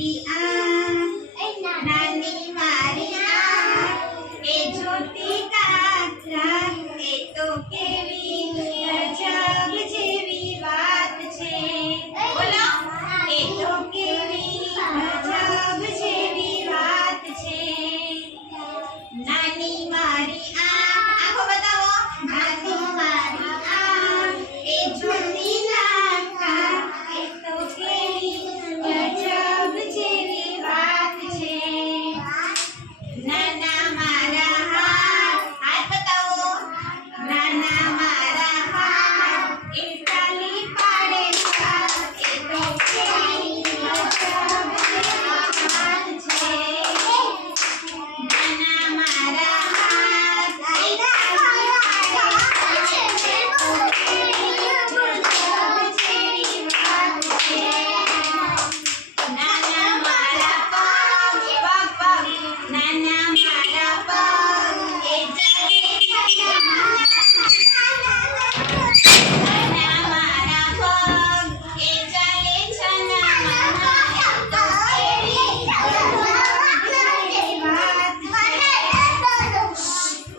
મારી આંખ નાની મારી આંખ એ જોતી કાતરા એ તો કેવી ગજબ જેવી વાત છે બોલો એ તો કેવી ગજબ જેવી વાત છે નાની મારી આંખ આંખો બતાવો નાની મારી આંખ એ જોતી કાતરા એ તો કેવી ગજબ જેવી વાત છે નાના મારા હાથ બતાવો નાના મારા હાથ એ તાલી પાડે એ તો કેવી ગજબ જેવી વાત છે નાના મારા હાથ એ તાલી પાડે એ તો કેવી ગજબ જેવી વાત છે નાના મારા પગ નાના મારા પગ એ ચાલે નાના મારા પગ એ ચાલે છના તો કેવી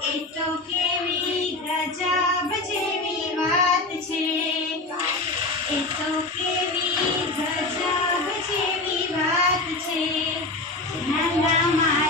એ તો કેવી ગજબ જેવી વાત છે એ તો કેવી ગજબ જેવી વાત છે નાના